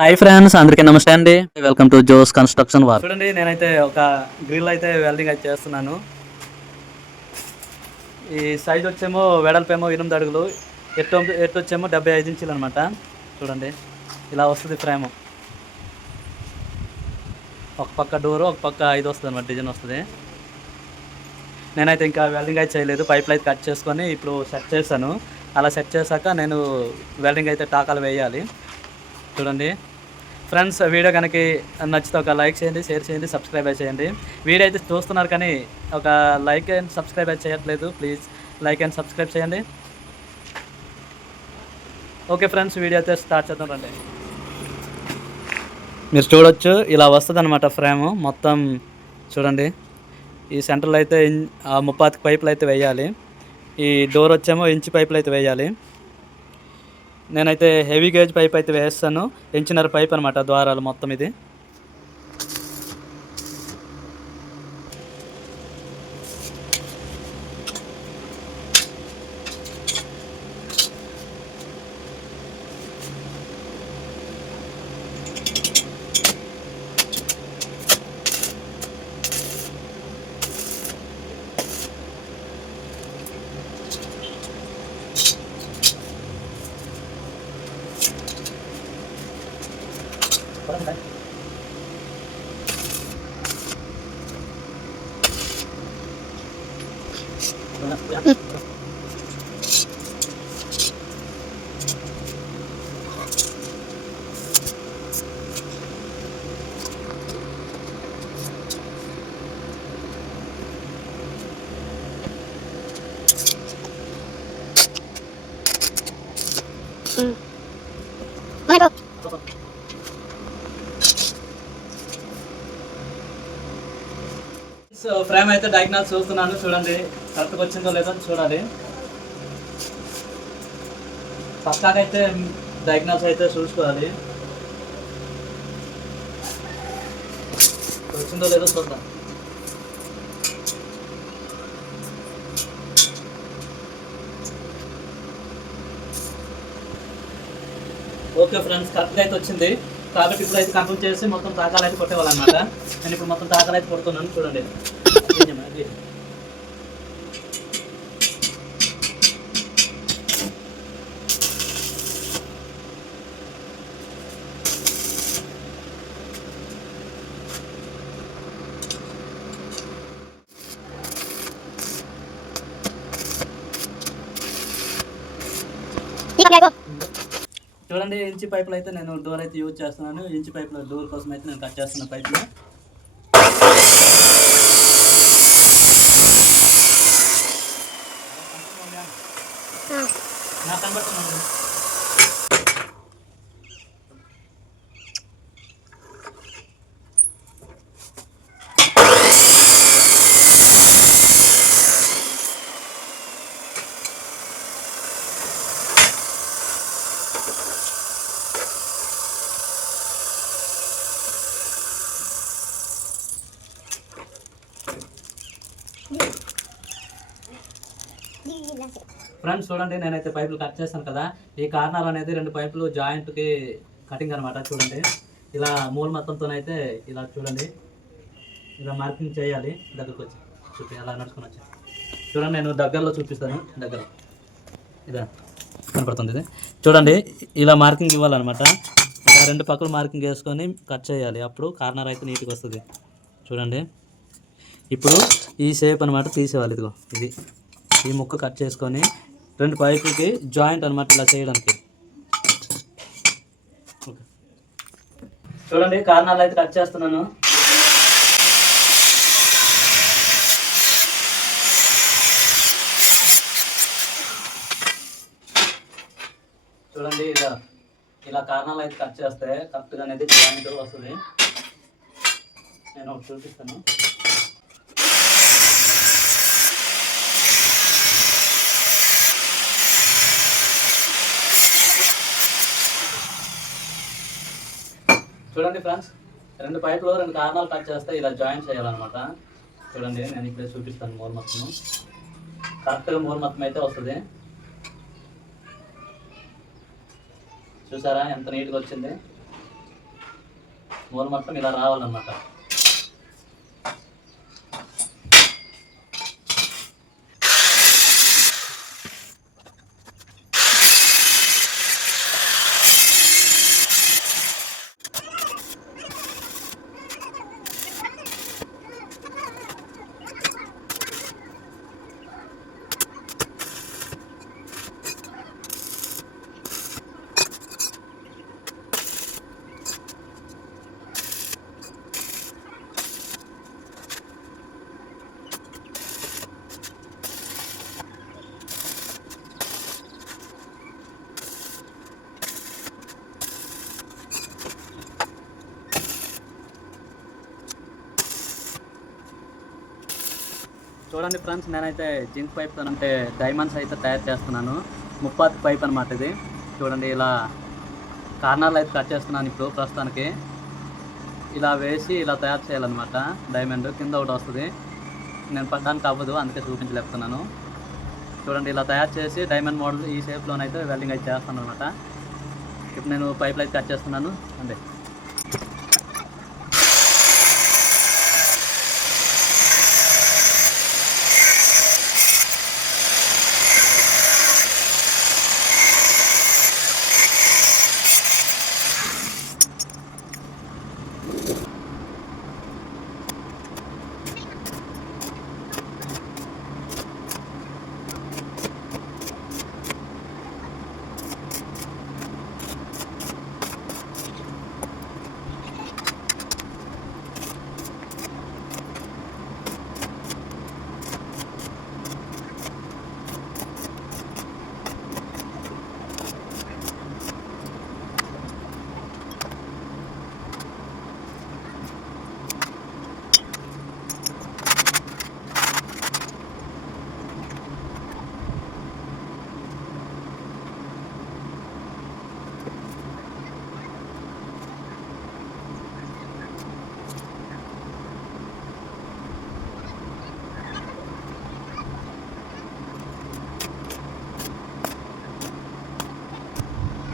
Hi friends, అందరికీ నమస్తే అండి. Welcome to Jose construction work. చూడండి, నేనైతే ఒక గ్రిల్ అయితే వెల్డింగ్ అయితే చేస్తున్నాను. ఈ సైజ్ వచ్చేమో వెడల్పేమో 8 అడుగులు, ఎత్తు వచ్చేమో 75 ఇంచులు అనమాట. చూడండి, ఇలా వస్తుంది ఫ్రేము. ఒక పక్క డోరు, ఒక పక్క ఇది వస్తుంది అనమాట, డిజైన్ వస్తుంది. నేనైతే ఇంకా వెల్డింగ్ అయితే చేయలేదు, పైపులు అయితే కట్ చేసుకొని ఇప్పుడు సెట్ చేశాను. అలా సెట్ చేశాక నేను వెల్డింగ్ అయితే టాకాలు వేయాలి. చూడండి ఫ్రెండ్స్, వీడియో కనుక నచ్చితే ఒక లైక్ చేయండి, షేర్ చేయండి, సబ్స్క్రైబ్ చేయండి. వీడియో అయితే చూస్తున్నారు కానీ ఒక లైక్ అండ్ సబ్స్క్రైబ్ అయితే చేయట్లేదు. ప్లీజ్ లైక్ అండ్ సబ్స్క్రైబ్ చేయండి. ఓకే ఫ్రెండ్స్, వీడియో అయితే స్టార్ట్ చేద్దాం రండి. మీరు చూడొచ్చు, ఇలా వస్తుంది అనమాట ఫ్రేము మొత్తం. చూడండి, ఈ సెంటర్లో అయితే 30 పైపులు అయితే వేయాలి. ఈ డోర్ వచ్చేమో ఇంచు పైపులు అయితే వేయాలి. నేనైతే హెవీ గేజ్ పైప్ అయితే వేస్తాను, ఇంచున్నర పైప్ అనమాట ద్వారాలు మొత్తం. ఇది ఫ్రేమ్ అయితే డయాగ్నల్స్ చూస్తున్నాను. చూడండి, కరెక్ట్గా వచ్చిందో లేదో చూడాలి. పక్కాకైతే డయాగ్నల్స్ అయితే చూసుకోవాలి, వచ్చిందో లేదో చూద్దాం. ఓకే ఫ్రెండ్స్, కరెక్ట్గా అయితే వచ్చింది. కాబట్టి ఇప్పుడు అయితే కన్ఫర్మ్ చేసి మొత్తం తాకాలు అయితే కొట్టేవాళ్ళనమాట. నేను ఇప్పుడు మొత్తం తాకాలు అయితే కొడుతున్నాను. చూడండి, చూడండి, ఇంచి పైపులు అయితే నేను డోర్ అయితే యూజ్ చేస్తున్నాను. ఇంచి పైపుల డోర్ కోసం అయితే నేను కట్ చేస్తున్న పైపులు. నాకు కనబడుతున్నాను. ఫ్రెండ్స్ చూడండి, నేనైతే పైపులు కట్ చేస్తాను కదా. ఈ కార్నర్ అనేది 2 పైపులు జాయింట్కి కటింగ్ అనమాట. చూడండి, ఇలా మూల మొత్తంతోనైతే ఇలా చూడండి, ఇలా మార్కింగ్ చేయాలి. దగ్గరకు వచ్చి చూపి అలా నడుచుకుని వచ్చి చూడండి, నేను దగ్గరలో చూపిస్తాను. దగ్గర ఇదా కనపడుతుంది. ఇది చూడండి, ఇలా మార్కింగ్ ఇవ్వాలన్నమాట. ఇలా 2 పక్కలు మార్కింగ్ వేసుకొని కట్ చేయాలి. అప్పుడు కార్నర్ అయితే నీట్గా వస్తుంది. చూడండి, ఇప్పుడు ఈ షేప్ అనమాట తీసేవాలి. ఇదిగో ఇది, ఈ ముక్క కట్ చేసుకొని 2 పైపులకి జాయింట్ అనమాట ఇలా చేయడానికి. చూడండి, కార్నర్లు అయితే కట్ చేస్తున్నాను. చూడండి, ఇలా కార్నర్లు అయితే కట్ చేస్తే కరెక్ట్గా అనేది జాయింట్ వస్తుంది. నేను ఒకటి చూపిస్తాను. చూడండి ఫ్రెండ్స్, 2 పైపులు 2 కార్నర్లు కట్ చేస్తే ఇలా జాయింట్ చేయాలన్నమాట. చూడండి, నేను ఇప్పుడే చూపిస్తాను. మూల మొత్తం కరెక్ట్గా మూల మొత్తం అయితే వస్తుంది. చూసారా ఎంత నీట్గా వచ్చింది. మూల మొత్తం ఇలా రావాలన్నమాట. చూడండి ఫ్రెండ్స్, నేనైతే జింక్ పైప్ అంటే డైమండ్స్ అయితే తయారు చేస్తున్నాను. ముప్పాతి పైప్ అనమాట ఇది. చూడండి, ఇలా కార్నర్లు అయితే కట్ చేస్తున్నాను ఇప్పుడు ప్రస్తుతానికి. ఇలా వేసి ఇలా తయారు చేయాలన్నమాట. డైమండ్ కింద ఒకటి వస్తుంది, నేను పడ్డానికి అవ్వదు, అందుకే చూపించలేపుతున్నాను. చూడండి, ఇలా తయారు చేసి డైమండ్ మోడల్ ఈ షేప్లోనైతే వెల్డింగ్ అయితే చేస్తాను అనమాట. ఇప్పుడు నేను పైపులు అయితే కట్ చేస్తున్నాను అంతే.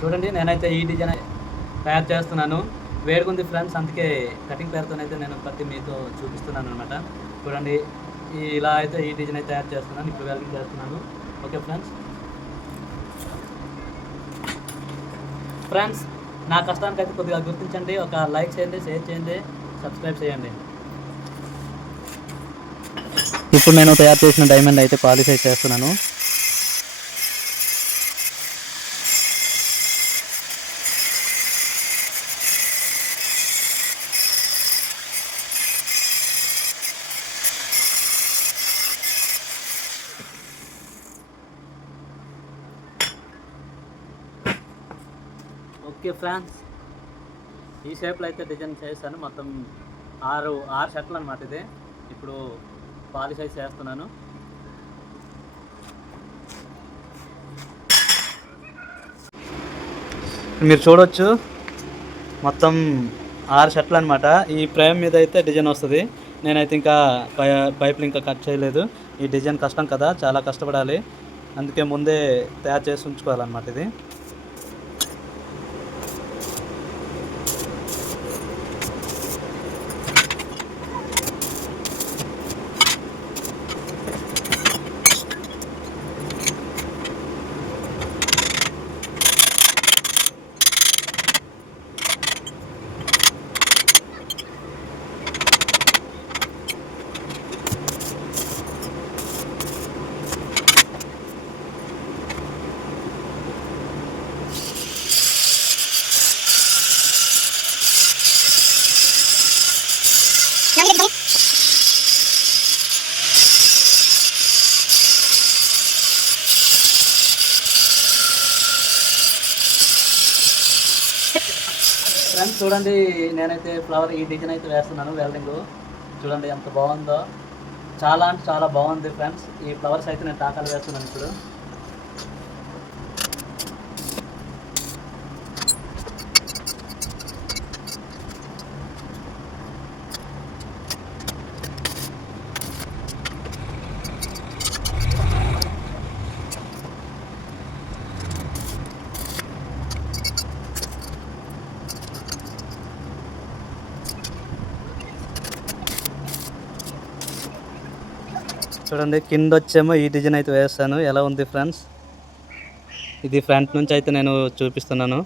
చూడండి, నేనైతే ఈ డిజైన్ తయారు చేస్తున్నాను. వేడుకుంది ఫ్రెండ్స్, అందుకే కటింగ్ పేరుతోనైతే నేను ప్రతి మీతో చూపిస్తున్నాను అనమాట. చూడండి, ఇలా అయితే ఈ డిజైన్ అయితే తయారు చేస్తున్నాను. ఇప్పుడు వెల్డింగ్ చేస్తున్నాను. ఓకే ఫ్రెండ్స్, నా కష్టానికి అయితే కొద్దిగా గుర్తించండి. ఒక లైక్ చేయండి, షేర్ చేయండి, సబ్స్క్రైబ్ చేయండి. ఇప్పుడు నేను తయారు చేసిన డైమండ్ అయితే పాలిష్ అయితే చేస్తున్నాను. ఓకే ఫ్రెండ్స్, ఈ షేప్లో అయితే డిజైన్ చేశాను. మొత్తం ఆరు షర్ట్లు అనమాట ఇది. ఇప్పుడు పాలిష్ అయితే చేస్తున్నాను. మీరు చూడవచ్చు, మొత్తం 6 షర్ట్లు అనమాట. ఈ ఫ్రేమ్ మీద అయితే డిజైన్ వస్తుంది. నేనైతే ఇంకా పైపులు ఇంకా కట్ చేయలేదు. ఈ డిజైన్ కష్టం కదా, చాలా కష్టపడాలి. అందుకే ముందే తయారు చేసి ఉంచుకోవాలన్నమాట ఇది. ఫ్రెండ్స్ చూడండి, నేనైతే ఫ్లవర్ ఈ డిజైన్ అయితే వేస్తున్నాను. వెల్డింగ్ చూడండి ఎంత బాగుందో, చాలా అంటే చాలా బాగుంది ఫ్రెండ్స్. ఈ ఫ్లవర్స్ అయితే నేను టాకాలు వేస్తున్నాను ఇప్పుడు. చూడండి కింద వచ్చేమో ఈ డిజైన్ అయితే వేస్తాను. ఎలా ఉంది ఫ్రెండ్స్? ఇది ఫ్రంట్ నుంచి అయితే నేను చూపిస్తున్నాను.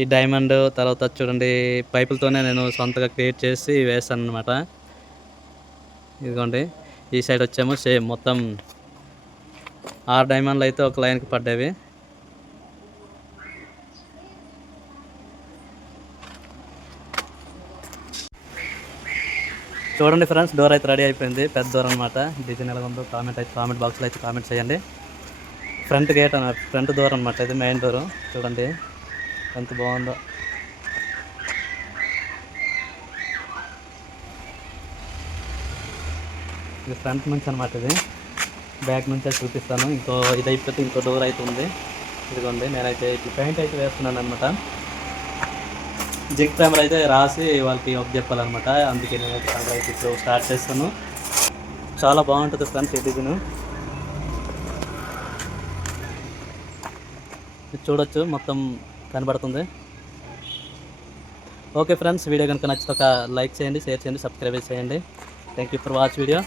ఈ డైమండ్ తర్వాత చూడండి పైపులతోనే నేను సొంతగా క్రియేట్ చేసి వేస్తాను అనమాట. ఇదిగోండి ఈ సైడ్ వచ్చేమో సేమ్ మొత్తం 6 డైమండ్లు అయితే ఒక లైన్కి పడ్డవి. చూడండి ఫ్రెండ్స్, డోర్ అయితే రెడీ అయిపోయింది. పెద్ద డోర్ అనమాట. డిజైన్ ఎలా ఉందో కామెంట్ బాక్స్లో అయితే కామెంట్ చేయండి. ఫ్రంట్ గేట్ అన్నమాట, ఫ్రంట్ డోర్ అనమాట. ఇది మెయిన్ డోరు. చూడండి ఎంత బాగుందో. ఇది ఫ్రంట్ నుంచి అనమాట. ఇది బ్యాక్ నుంచి అయితే చూపిస్తాను. ఇది అయిపోతే ఇంకో డోర్ అయితే ఉంది. ఇదిగోండి నేనైతే ఇప్పుడు పెయింట్ అయితే వేస్తున్నాను అనమాట. జింక్ ప్రైమర్ అయితే రాసి వాళ్ళకి ఒక చెప్పాలన్నమాట. అందుకే నేనైతే కలర్ అయితే ఇప్పుడు స్టార్ట్ చేస్తాను. చాలా బాగుంటుంది ఫ్రెండ్స్ ఈ డిజైన్. చూడొచ్చు మొత్తం కనబడుతుంది. ఓకే ఫ్రెండ్స్, వీడియో కనుక నచ్చితే ఒక లైక్ చేయండి, షేర్ చేయండి, సబ్స్క్రైబ్ చేయండి. Thank you for watch video.